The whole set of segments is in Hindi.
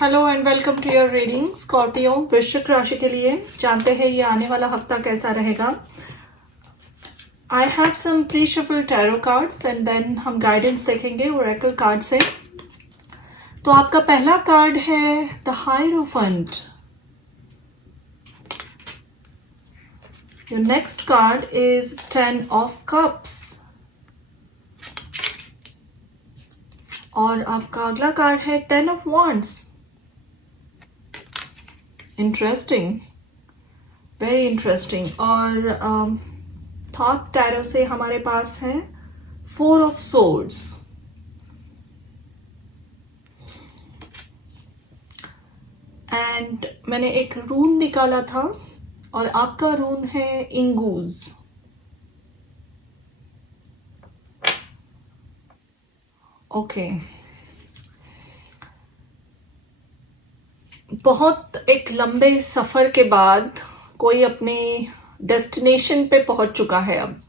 Hello and welcome to your reading Scorpio वृश्चिक राशि के लिए। जानते हैं ये आने वाला हफ्ता कैसा रहेगा। I have some pre shuffle tarot cards and then हम गाइडेंस देखेंगे ओरेकल कार्ड से। तो आपका पहला कार्ड है the hierophant. Your next card is 10 of cups और आपका अगला कार्ड है 10 of wands। Interesting, very interesting. और थॉट टैरो से हमारे पास है 4 ऑफ swords। एंड मैंने एक रून निकाला था और आपका रून है इंगूज। ओके, बहुत एक लंबे सफ़र के बाद कोई अपने डेस्टिनेशन पे पहुंच चुका है। अब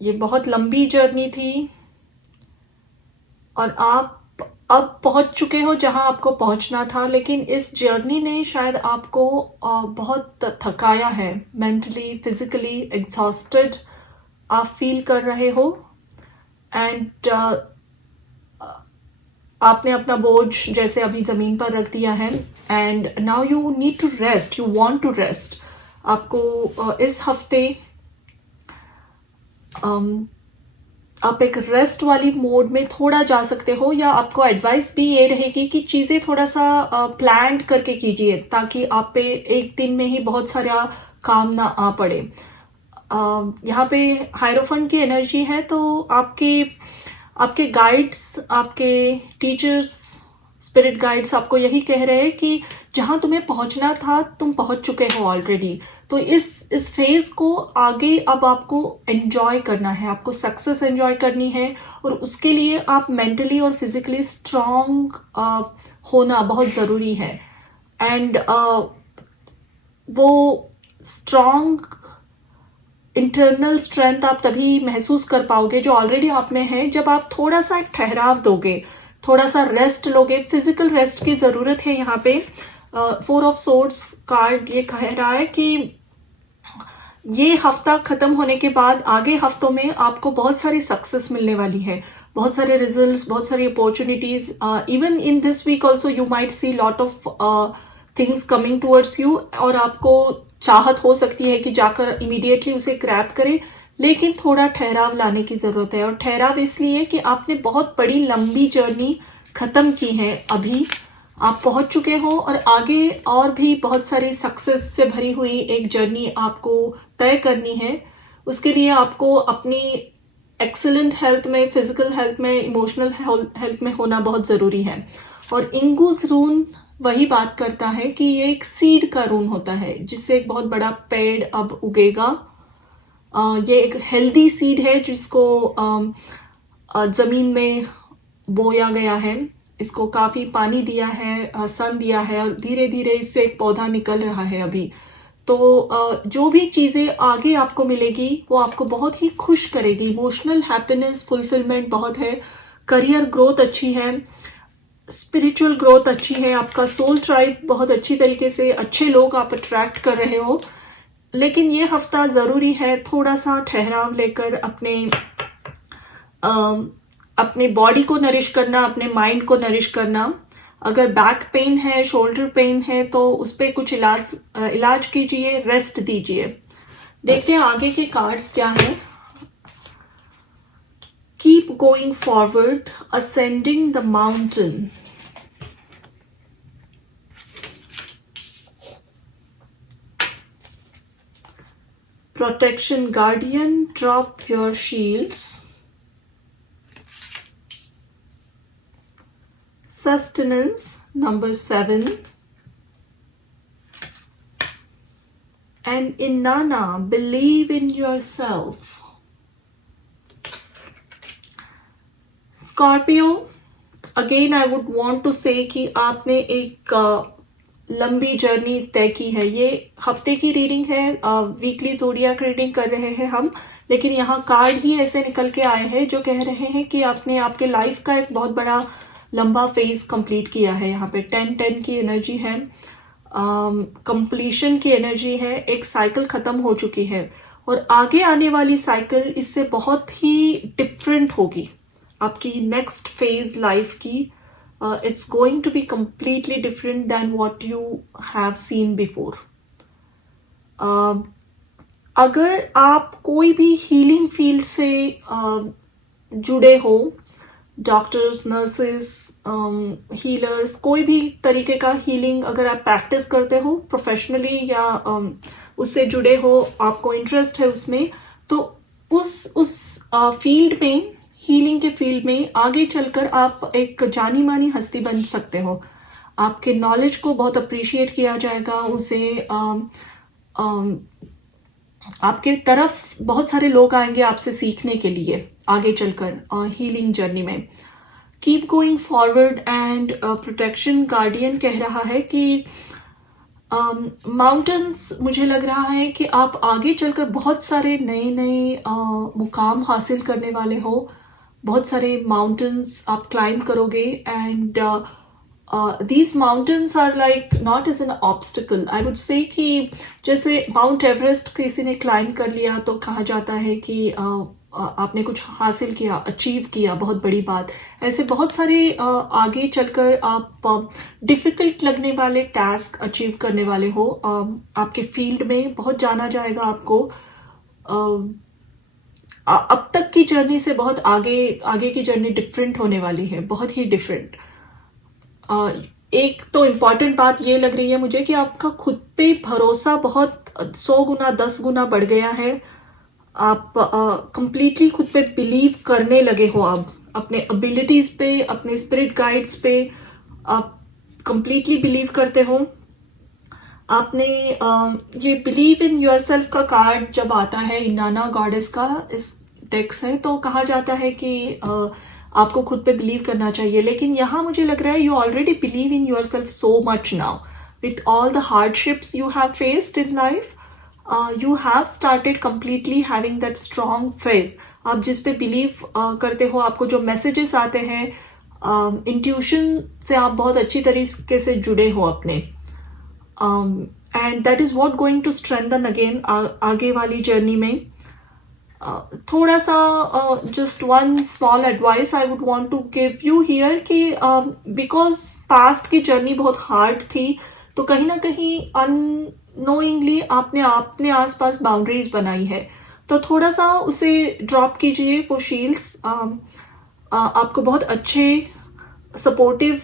ये बहुत लंबी जर्नी थी और आप अब पहुंच चुके हो जहां आपको पहुंचना था, लेकिन इस जर्नी ने शायद आपको बहुत थकाया है। मेंटली, फिजिकली एग्जॉस्टेड आप फील कर रहे हो एंड आपने अपना बोझ जैसे अभी जमीन पर रख दिया है and now you need to rest, you want to rest. आपको इस हफ्ते आप एक रेस्ट वाली मोड में थोड़ा जा सकते हो, या आपको एडवाइस भी ये रहेगी कि चीज़ें थोड़ा सा प्लान करके कीजिए ताकि आप पे एक दिन में ही बहुत सारा काम ना आ पड़े। यहाँ पे हायरोफेंट की एनर्जी है, तो आपके गाइड्स, आपके टीचर्स, स्पिरिट गाइड्स आपको यही कह रहे हैं कि जहां तुम्हें पहुंचना था तुम पहुंच चुके हो ऑलरेडी। तो इस फेज को आगे अब आपको एंजॉय करना है, आपको सक्सेस एंजॉय करनी है और उसके लिए आप मेंटली और फिजिकली स्ट्रांग होना बहुत ज़रूरी है। एंड वो स्ट्रांग इंटरनल स्ट्रेंथ आप तभी महसूस कर पाओगे जो ऑलरेडी आप में है, जब आप थोड़ा सा एक ठहराव दोगे, थोड़ा सा रेस्ट लोगे। फिजिकल रेस्ट की ज़रूरत है। यहाँ पे 4 ऑफ swords कार्ड ये कह रहा है कि ये हफ्ता ख़त्म होने के बाद आगे हफ्तों में आपको बहुत सारी सक्सेस मिलने वाली है, बहुत सारे रिजल्ट्स, बहुत सारी opportunities. Even in this week also you might see lot of things coming towards you और आपको चाहत हो सकती है कि जाकर इमीडिएटली उसे क्रैप करें, लेकिन थोड़ा ठहराव लाने की ज़रूरत है। और ठहराव इसलिए कि आपने बहुत बड़ी लंबी जर्नी ख़त्म की है, अभी आप पहुंच चुके हो और आगे और भी बहुत सारी सक्सेस से भरी हुई एक जर्नी आपको तय करनी है। उसके लिए आपको अपनी एक्सीलेंट हेल्थ में, फिजिकल हेल्थ में, इमोशनल हेल्थ में होना बहुत ज़रूरी है। और इंगूज रून वही बात करता है कि ये एक सीड का रून होता है जिससे एक बहुत बड़ा पेड़ अब उगेगा। ये एक हेल्दी सीड है जिसको ज़मीन में बोया गया है, इसको काफ़ी पानी दिया है, सन दिया है और धीरे धीरे इससे एक पौधा निकल रहा है अभी। तो जो भी चीज़ें आगे आपको मिलेगी वो आपको बहुत ही खुश करेगी। इमोशनल हैप्पीनेस, फुलफिलमेंट बहुत है, करियर ग्रोथ अच्छी है, स्पिरिचुअल ग्रोथ अच्छी है, आपका सोल ट्राइब बहुत अच्छी तरीके से, अच्छे लोग आप अट्रैक्ट कर रहे हो। लेकिन ये हफ्ता ज़रूरी है थोड़ा सा ठहराव लेकर अपने बॉडी को नरिश करना, अपने माइंड को नरिश करना। अगर बैक पेन है, शोल्डर पेन है तो उस पर कुछ इलाज कीजिए, रेस्ट दीजिए। देखते हैं आगे के कार्ड्स क्या हैं। Keep going forward, ascending the mountain. Protection guardian, drop your shields. Sustenance, number 7. And in Nana, believe in yourself. Scorpio, again I would want to say कि आपने एक लंबी जर्नी तय की है। ये हफ्ते की रीडिंग है, वीकली ज़ोडिएक रीडिंग कर रहे हैं हम, लेकिन यहाँ कार्ड ही ऐसे निकल के आए हैं जो कह रहे हैं कि आपने आपके लाइफ का एक बहुत बड़ा लंबा फेज कंप्लीट किया है। यहाँ पे 10-10 की एनर्जी है, कंप्लीशन की एनर्जी है, एक साइकिल खत्म हो चुकी है और आगे आने वाली साइकिल इससे बहुत ही डिफरेंट होगी। आपकी नेक्स्ट फेज लाइफ की it's going to be completely different than what you have seen before. अगर आप कोई भी हीलिंग फील्ड से जुड़े हो, डॉक्टर्स, नर्सेस, हीलर्स, कोई भी तरीके का हीलिंग अगर आप प्रैक्टिस करते हो प्रोफेशनली या उससे जुड़े हो, आपको इंटरेस्ट है उसमें, तो उस फील्ड में, हीलिंग के फील्ड में आगे चलकर आप एक जानी मानी हस्ती बन सकते हो। आपके नॉलेज को बहुत अप्रिशिएट किया जाएगा, उसे आपके तरफ बहुत सारे लोग आएंगे आपसे सीखने के लिए आगे चलकर हीलिंग जर्नी में। Keep going forward and protection guardian कह रहा है कि माउंटेन्स, मुझे लग रहा है कि आप आगे चलकर बहुत सारे नए नए मुकाम हासिल करने वाले हो। बहुत सारे माउंटेन्स आप क्लाइंब करोगे and these mountains are like not as an obstacle. I would say कि जैसे माउंट एवरेस्ट किसी ने क्लाइंब कर लिया तो कहा जाता है कि आपने कुछ हासिल किया, अचीव किया, बहुत बड़ी बात। ऐसे बहुत सारे आगे चलकर आप डिफिकल्ट लगने वाले टास्क अचीव करने वाले हो। आपके फील्ड में बहुत जाना जाएगा आपको। अब तक की जर्नी से बहुत आगे की जर्नी डिफरेंट होने वाली है, बहुत ही डिफरेंट। एक तो इम्पॉर्टेंट बात ये लग रही है मुझे कि आपका खुद पे भरोसा बहुत 100 गुना 10 गुना बढ़ गया है। आप कंप्लीटली खुद पे बिलीव करने लगे हो। आप अपने एबिलिटीज पे, अपने स्पिरिट गाइड्स पे आप कंप्लीटली बिलीव करते हो। आपने ये बिलीव इन योरसेल्फ का कार्ड जब आता है, इनाना गॉडेस का इस डेक से, तो कहा जाता है कि आपको खुद पे बिलीव करना चाहिए। लेकिन यहाँ मुझे लग रहा है you already believe in yourself so much now with all the hardships you have faced in life. You have started completely having that strong faith. आप जिस पे बिलीव करते हो, आपको जो मैसेजेस आते हैं, इंट्यूशन से आप बहुत अच्छी तरीके से जुड़े हो अपने, and that is what going to strengthen again आगे वाली जर्नी में। थोड़ा सा just one small advice I would want to give you here कि बिकॉज पास्ट की जर्नी बहुत हार्ड थी, तो कहीं ना कहीं अननोइंगली आपने अपने आसपास बाउंड्रीज बनाई है, तो थोड़ा सा उसे ड्रॉप कीजिए वो शील्ड्स। आपको बहुत अच्छे सपोर्टिव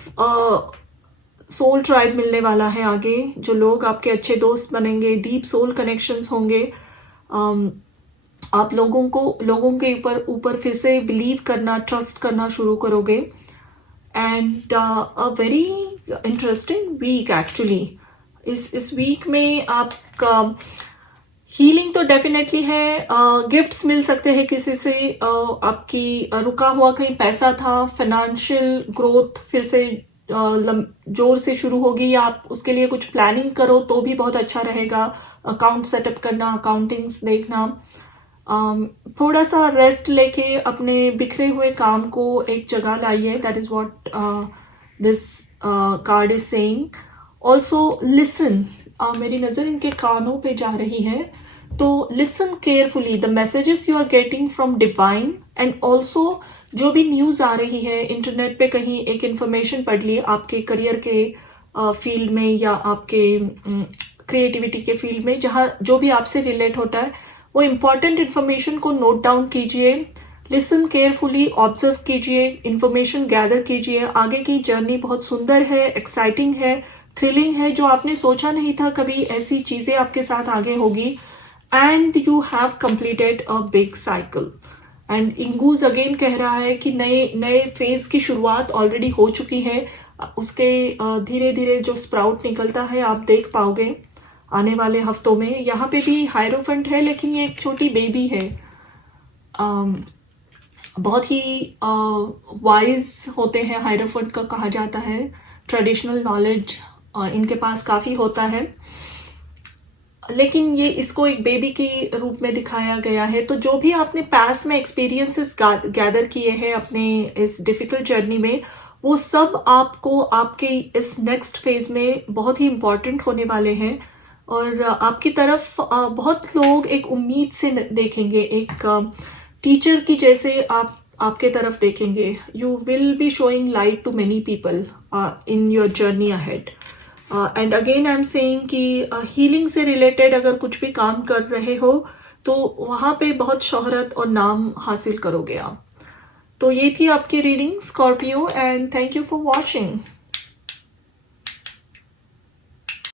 सोल ट्राइब मिलने वाला है आगे, जो लोग आपके अच्छे दोस्त बनेंगे, डीप सोल कनेक्शंस होंगे। आप लोगों के ऊपर फिर से बिलीव करना, ट्रस्ट करना शुरू करोगे। And a very interesting week actually. इस वीक में आपका हीलिंग तो डेफिनेटली है, गिफ्ट्स मिल सकते हैं किसी से, आपकी रुका हुआ कहीं पैसा था, फाइनेंशियल ग्रोथ फिर से जोर से शुरू होगी, या आप उसके लिए कुछ प्लानिंग करो तो भी बहुत अच्छा रहेगा। अकाउंट सेटअप करना, अकाउंटिंग्स देखना, थोड़ा सा रेस्ट लेके अपने बिखरे हुए काम को एक जगह लाइए। That is what this card is saying. Also listen, मेरी नज़र इनके कानों पे जा रही है, तो listen carefully the messages you are getting from divine. And also जो भी न्यूज़ आ रही है इंटरनेट पे, कहीं एक इंफॉर्मेशन पढ़ ली आपके करियर के फील्ड में या आपके क्रिएटिविटी के फील्ड में, जहाँ जो भी आपसे रिलेट होता है, वो इम्पॉर्टेंट इन्फॉर्मेशन को नोट डाउन कीजिए, लिसन केयरफुली, ऑब्जर्व कीजिए, इन्फॉर्मेशन गैदर कीजिए। आगे की जर्नी बहुत सुंदर है, एक्साइटिंग है, थ्रिलिंग है, जो आपने सोचा नहीं था कभी ऐसी चीज़ें आपके साथ आगे होगी। And you have completed a big cycle. And इंगूज अगेन कह रहा है कि नए फेज की शुरुआत ऑलरेडी हो चुकी है, उसके धीरे धीरे जो स्प्राउट निकलता है आप देख पाओगे आने वाले हफ्तों में। यहाँ पे भी हायरोफेंट है, लेकिन ये एक छोटी बेबी है। बहुत ही वाइज होते हैं हायरोफेंट का, कहा जाता है। ट्रेडिशनल नॉलेज इनके पास काफ़ी होता है, लेकिन ये इसको एक बेबी के रूप में दिखाया गया है। तो जो भी आपने पास्ट में एक्सपीरियंसेस गैदर किए हैं अपने इस डिफिकल्ट जर्नी में, वो सब आपको आपके इस नेक्स्ट फेज में बहुत ही इम्पोर्टेंट होने वाले हैं। और आपकी तरफ बहुत लोग एक उम्मीद से देखेंगे, एक टीचर की जैसे आपके तरफ देखेंगे। You will be showing light to many people in your journey ahead. And again I am saying कि हीलिंग से रिलेटेड अगर कुछ भी काम कर रहे हो तो वहाँ पे बहुत शोहरत और नाम हासिल करोगे आप। तो ये थी आपकी reading Scorpio, and thank you for watching.